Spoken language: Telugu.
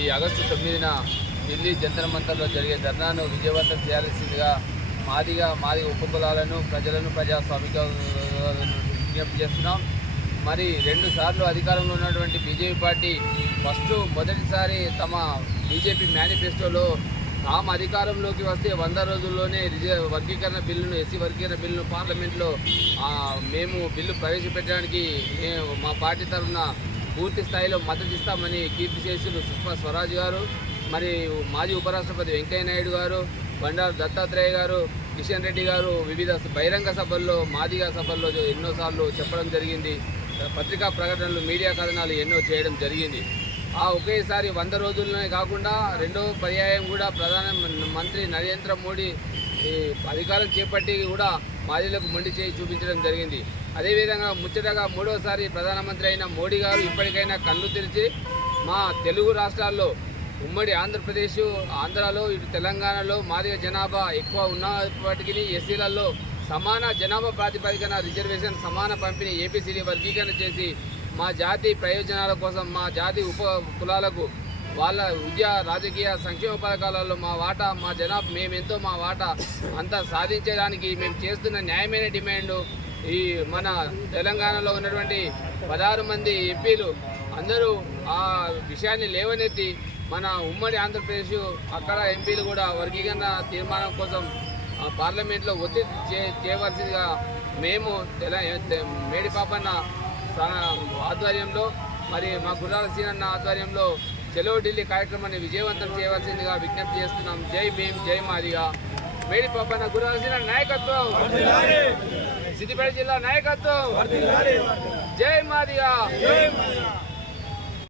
ఈ ఆగస్టు తొమ్మిదిన ఢిల్లీ జంతర్ మంతర్లో జరిగే ధర్నాను విజయవంతం చేయాల్సిందిగా మాదిగా మాదిగ ఉపకులాలను ప్రజలను ప్రజాస్వామిక విజ్ఞప్తి చేస్తున్నాం. మరి రెండుసార్లు అధికారంలో ఉన్నటువంటి బీజేపీ పార్టీ ఫస్ట్ మొదటిసారి తమ బీజేపీ మేనిఫెస్టోలో తాము అధికారంలోకి వస్తే వంద రోజుల్లోనే రిజ- వర్గీకరణ బిల్లును ఎస్సీ వర్గీకరణ బిల్లును పార్లమెంట్లో మేము బిల్లు ప్రవేశపెట్టడానికి మేము మా పార్టీ తరఫున పూర్తి స్థాయిలో మద్దతు ఇస్తామని కీర్తిశేషులు సుష్మా స్వరాజ్ గారు మరి మాజీ ఉపరాష్ట్రపతి వెంకయ్య నాయుడు గారు బండారు దత్తాత్రేయ గారు కిషన్ రెడ్డి గారు వివిధ బహిరంగ సభల్లో మాదిగా సభల్లో ఎన్నోసార్లు చెప్పడం జరిగింది. పత్రికా ప్రకటనలు మీడియా కథనాలు ఎన్నో చేయడం జరిగింది. ఆ ఒకేసారి వంద రోజుల్లోనే కాకుండా రెండో పర్యాయం కూడా ప్రధాన మంత్రి నరేంద్ర మోడీ అధికారం చేపట్టి కూడా మాదిలకు మొండి చేయి చూపించడం జరిగింది. అదేవిధంగా ముచ్చటగా మూడోసారి ప్రధానమంత్రి అయిన మోడీ గారు ఇప్పటికైనా కళ్ళు తెరిచి మా తెలుగు రాష్ట్రాల్లో ఉమ్మడి ఆంధ్రప్రదేశ్ ఆంధ్రాలో ఇటు తెలంగాణలో మాదిగ జనాభా ఎక్కువ ఉన్నప్పటికీ ఎస్సీలలో సమాన జనాభా ప్రాతిపదికన రిజర్వేషన్ సమాన పంపిణీ ఏపీసీడీ వర్గీకరణ చేసి మా జాతి ప్రయోజనాల కోసం మా జాతి ఉప కులాలకు వాళ్ళ విద్య రాజకీయ సంక్షేమ పథకాలలో మా వాటా మా జనాభా మేమెంతో మా వాటా అంతా సాధించడానికి మేము చేస్తున్న న్యాయమైన డిమాండ్ ఈ మన తెలంగాణలో ఉన్నటువంటి పదహారు మంది ఎంపీలు అందరూ ఆ విషయాన్ని లేవనెత్తి మన ఉమ్మడి ఆంధ్రప్రదేశ్ అక్కడ ఎంపీలు కూడా వర్గీకరణ తీర్మానం కోసం ఆ పార్లమెంట్లో ఒత్తిడి చే చేయవలసిందిగా మేము తెల మేడిపాపన్న ఆధ్వర్యంలో మరి మా గుర్రాల సీనన్న ఆధ్వర్యంలో చెలో ఢిల్లీ కార్యక్రమాన్ని విజయవంతం చేయవలసిందిగా విజ్ఞప్తి చేస్తున్నాం. జై భీమ్ జై మాదిగా. మేడి పాపన్న గుర్రాల సీనన్న నాయకత్వం. సిద్దిపేట జిల్లా నాయకత్వం. జై మాదిగా.